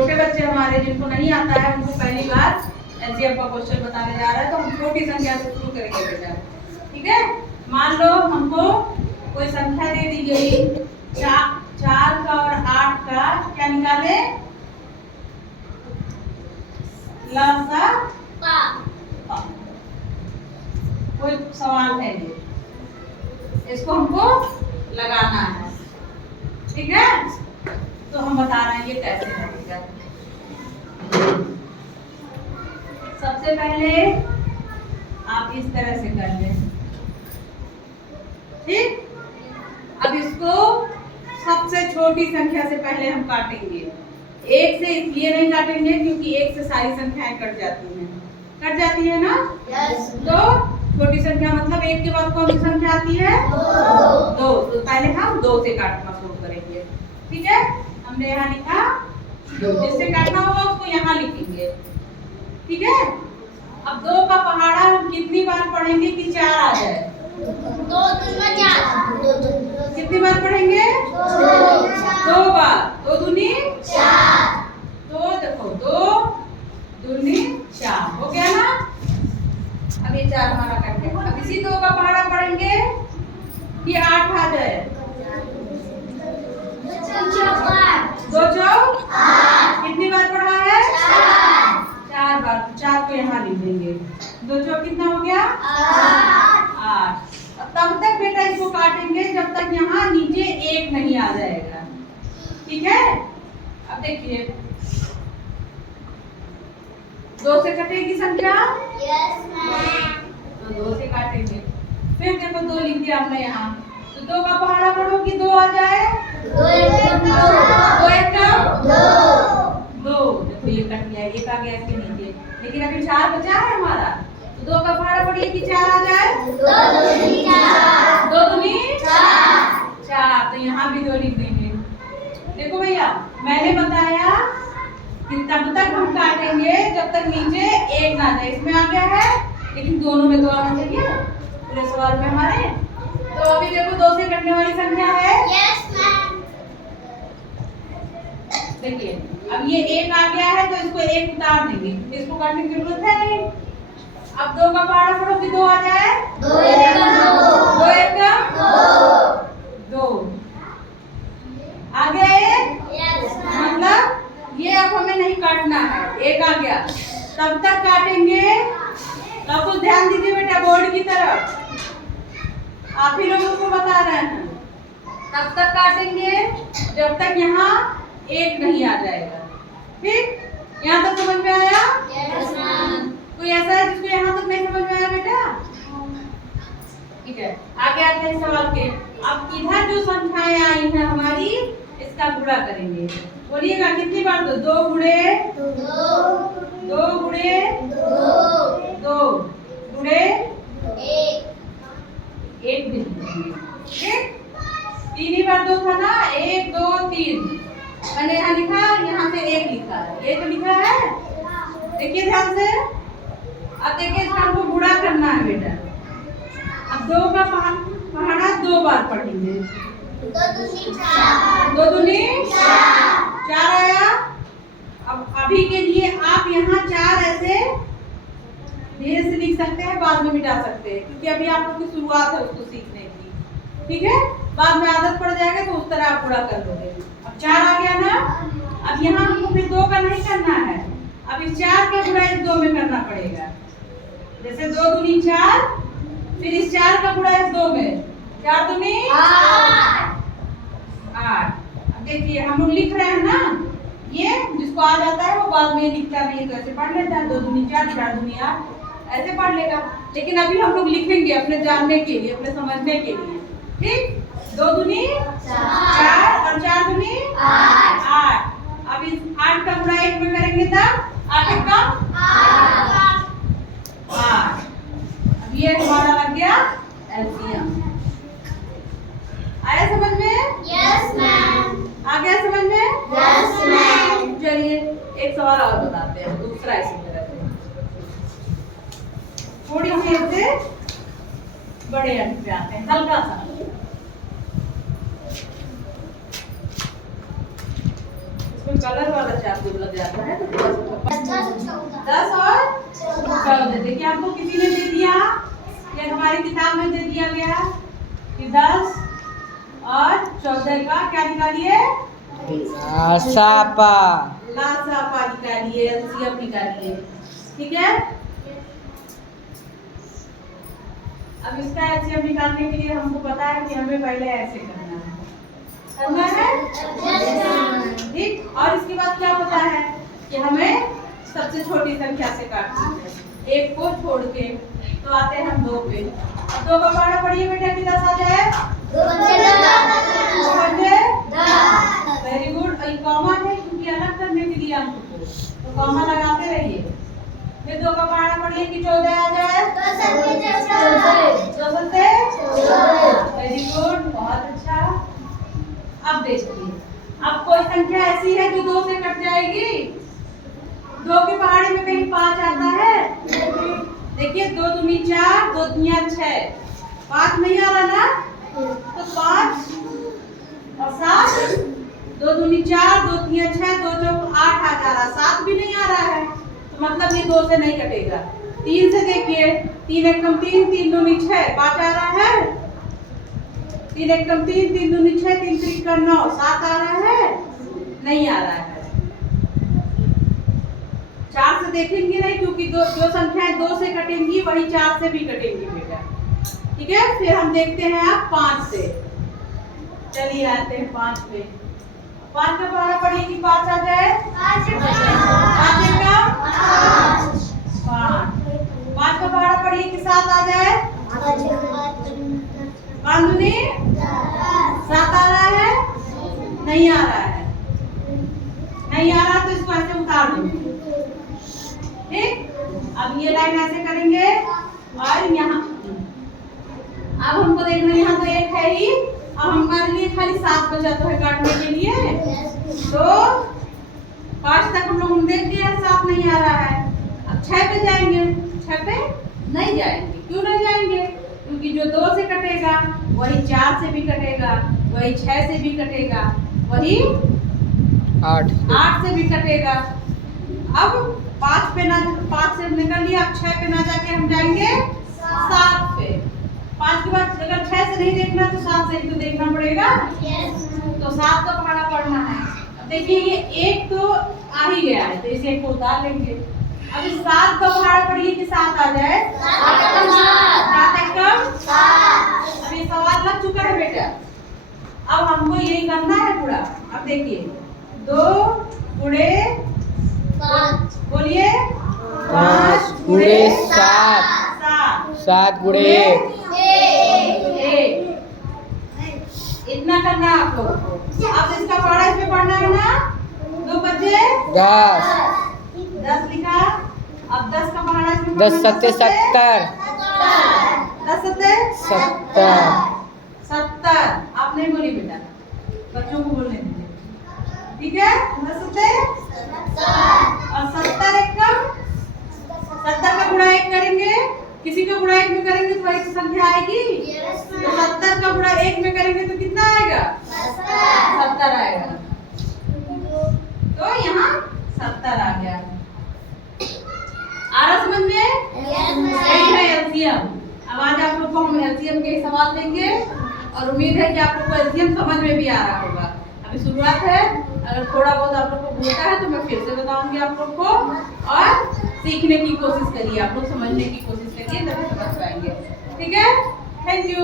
छोटे बच्चे हमारे जिनको नहीं आता है उनको पहली बार एलसीएम का क्वेश्चन बताने जा रहा है, तो हम छोटी संख्या से शुरू करेंगे बेटा। ठीक है, मान लो हमको कोई संख्या दे दी गई 4 का और 8 का, क्या निकाले? लसा कोई सवाल है ये, इसको हमको लगाना है। ठीक है, तो हम बता रहे हैं ये कैसे लगेगा। सबसे पहले आप इस तरह से कर लें। ठीक, अब इसको सबसे छोटी संख्या से पहले हम काटेंगे। 1 से इसलिए नहीं काटेंगे क्योंकि 1 से सारी संख्याएं कट जाती है ना। यस। तो छोटी संख्या मतलब 1 के बाद कौन सी संख्या आती है? 2। तो पहले हम 2 से काटना शुरू करेंगे। ठीक है, हमने यहाँ लिखा, जिससे काटना होगा उसको यहाँ लिखेंगे। ठीक है, अब 2 का पहाड़ा हम कितनी बार पढ़ेंगे कि 4 आ जाए? 2 दूनी 4। कितनी बार पढ़ेंगे? 2 बार। 2 दूनी 4। तो देखो 2 दूनी 4 हो गया ना। अब ये 4 हमारा कट गया। अब इसी 2 का पहाड़ा पढ़ेंगे कि 8 आ जाए? 2 चौक 8। कितनी बार पढ़ा है? 4। 4 बार। 4 को यहाँ लिख देंगे। 2 चौक कितना हो गया? 8। तब तक बेटा इसको काटेंगे जब तक यहाँ नीचे 1 नहीं आ जाएगा। ठीक है, अब देखिए 2 से कटेगी संख्या? Yes ma'am. तो 2 से काटेंगे। फिर देखो 2 लिख दिया आपने यहाँ, तो 2 का पहाड़ा पढ़ो कि 2 आ जाए? 2 एकम 2। 2 एकम 2। 2। देखो ये कट गया, 1 आ गया इसके नीचे, लेकिन अभी 4 बचा है हमारा। तो 2 का पहाड़ा पढ़िए कि 4 आ जाए? 2 दूनी 4। 2 दूनी 4। 4। तो यहाँ भी 2 लिख देंगे। देखो भैया, मैंने बताया कि तब तक हम काटेंगे जब तक नीचे 1 ना जाए। इसमें आ गया है, लेकिन दोनों में तो आना चाहिए पूरे सवाल में हमारे। तो अभी देखो 2 से कटने वाली संख्या है। Yes ma'am. देखिए अब ये 1 आ गया है, तो इसको 1 उतार देंगे, इसको काटने की जरूरत है नहीं। अब 2 का पहाड़ा पढ़ो कि 2 आ जाए? 2 एकम 2। 2 एकम 2। आ गया 1? Yes ma'am. मतलब ये अब हमें नहीं काटना है, 1 आ गया तब तक काटेंगे। तो कुछ ध्यान दीजिए बेटा बोर्ड की तरफ, आप ही लोगों को बता रहे हैं। तब तक काटेंगे जब तक यहाँ 1 नहीं आ जाएगा। ठीक, यहाँ तक समझ में आया? Yes ma'am. कोई ऐसा है जिसको यहाँ तक नहीं समझ में आया बेटा? ठीक है, आगे आते हैं सवाल के। अब इधर जो संख्याएं आई हैं हमारी, इसका गुणा करेंगे। बोलिएगा कितनी बार? 2 गुणे 2। 2 गुणे 2। 2 गुणे 1। 1 भी लिखेंगे। ठीक, 3 ही बार 2 था ना, 1 2 3। मैंने यहाँ लिखा, यहाँ से 1 लिखा है, ये तो लिखा है। देखिए ध्यान से, अब देखिए इसका हमको गुणा करना है बेटा। अब 2 का पहाड़ा 2 बार पढ़ेंगे। 2 दूनी 4। 2 दूनी 4। 4 आया। अब अभी के लिए आप यहाँ 4 ऐसे धीरे से लिख सकते हैं, बाद में मिटा सकते हैं, क्योंकि अभी आप लोग की शुरुआत है उसको सीखने की। ठीक है, बाद में आदत पड़ जाएगा तो उस तरह आप पूरा कर लोगे। अब 4 आ गया ना, अब यहाँ हमको फिर 2 का नहीं करना है, अब इस 4 का गुणा इस 2 में करना पड़ेगा। जैसे 2 दूनी 4, फिर इस 4 का गुणा इस 2 में, 4 दूनी 8। 8। अब देखिए हम लोग लिख रहे हैं ना, ये जिसको आ जाता है वो बाद में लिखता नहीं है, तो ऐसे पढ़ लेता है। 2 दूनी 4, 4 दूनी 8 ऐसे पढ़ लेगा। लेकिन अभी हम लोग लिखेंगे अपने जानने के लिए, अपने समझने के लिए। ठीक, 2 दूनी 4 और 4 दूनी 8। अब इस 8 का गुणा 1 में करेंगे तब 8 का 8। अब ये हमारा लग गया एलसीएम। आया समझ में? Yes ma'am. आ गया समझ में? Yes ma'am. चलिए एक सवाल और बताते हैं, दूसरा इसी तरह से, थोड़ी सी इससे बड़े अंक पे आते हैं, हल्का सा। इसमें कलर वाला चार्ट जो लग जाता है तो 10 और 14। देखिए आपको किसी ने दे दिया, ये हमारी किताब में दे दिया गया कि 10 और 14 का क्या निकालिए? सापा। लासापा निकालिए, एलसीएम निकालिए। ठीक है, अब इसका एलसीएम निकालने के लिए हमको पता है कि हमें पहले ऐसे करना है ठीक। और इसके बाद क्या होता है कि हमें सबसे छोटी संख्या से काटनी है, एक को छोड़ के। तो आते हैं हम 2 पे। अब 2 का पहाड़ा पढ़िए बेटा कि 10 आ जाए। 2 वेरी गुड। और कॉमा है क्योंकि अलग करने के लिए हमको, तो कॉमा लगाते रहिए। फिर 2 का पहाड़ा पढ़िए कि 14 आ जाए। 2 वेरी गुड, बहुत अच्छा। अब देखिए, अब कोई संख्या ऐसी है जो 2 से कट जाएगी? 2 के पहाड़े में कहीं 5 आता है? देखिए 2 दूनी 4, 2 दूनिया 6, 5 नहीं आ रहा ना, तो 5 और 7, 2 दूनी 4, 2 दूनिया 6, 2 चौक 8 आ जा रहा, 7 भी नहीं आ रहा है, तो मतलब ये 2 से नहीं कटेगा। 3 से देखिए, 3 एकम 3, 3 दूनी 6, 5 आ रहा है। 3 एकम 3, 3 दूनी 6, 3 त्रिका 9, 7 आ रहा है? नहीं आ रहा है। 4 से देखेंगे नहीं क्योंकि जो संख्याएं 2 से कटेंगी वही 4 से भी कटेंगी बेटा। ठीक है, फिर हम देखते हैं आप 5 से। चलिए आते हैं 5 पे। 5 का पहाड़ा पढ़िए कि 5 आ जाए। 5 का 5 का पहाड़ा पढ़िए कि 7 आ जाए। 5 दूनी 7 आ रहा है? नहीं आ रहा है, नहीं आ रहा, तो इसको ऐसे उतार दूंगी। ठीक, अब ये लाइन ऐसे करेंगे और यहाँ अब हमको देखना, यहाँ तो 1 है ही, अब हमारे लिए खाली 7 बचा तो है काटने के लिए। तो 5 तक हम लोग देख लिया, 7 नहीं आ रहा है। अब 6 पे जाएंगे, 6 पे नहीं जाएंगे। क्यों नहीं जाएंगे? क्योंकि जो 2 से कटेगा वही 4 से भी कटेगा, वही 6 से भी कटेगा, वही 8 से भी कटेगा। अब 5 पे ना, 5 से निकल लिया, अब 6 पे ना जाके हम जाएंगे 7 पे। 5 के बाद अगर 6 से नहीं देखना तो 7 से ही तो देखना पड़ेगा। तो 7 का पहाड़ा पढ़ना है। अब देखिए ये 1 तो आ ही गया है, तो इसे 1 को उतार लेंगे। अब इस 7 का पहाड़ा पढ़िए कि 7 आ जाए। 7 एकम 7। अब ये सवाल लग चुका है बेटा, अब हमको यही करना है पूरा। अब देखिए 2 गुणे, बोलिए 5 गुणे 7, 7 गुणे 1, इतना करना है आप लोगों को। अब इसका पहाड़ा इसमें पढ़ना है ना। 2 बजे 10 लिखा। अब 10 का पहाड़ा इसमें 10 सत्ते 70, 10 सत्ते 70। आप नहीं बोली बेटा, बच्चों को बोलने दीजिए। ठीक है, 10 सत्ते और 70 एकम 70 का गुणा 1 करेंगे। किसी का गुणा 1 में करेंगे तो एक संख्या आएगी। तो 70 का गुणा 1 में करेंगे तो कितना आएगा? 70 आएगा। तो यहाँ 70 आ गया। आ रहा समझ में? यही है एलसीएम। अब आज आप लोग को हम एलसीएम के सवाल देंगे और उम्मीद है कि आप लोग को एलसीएम समझ में भी आ रहा होगा। अभी शुरुआत है, अगर थोड़ा बहुत आप लोग को भूलता है तो मैं फिर से बताऊंगी आप लोग को। और सीखने की कोशिश करिए, आप लोग समझने की कोशिश करिए, तभी समझ पाएंगे। ठीक है, थैंक यू।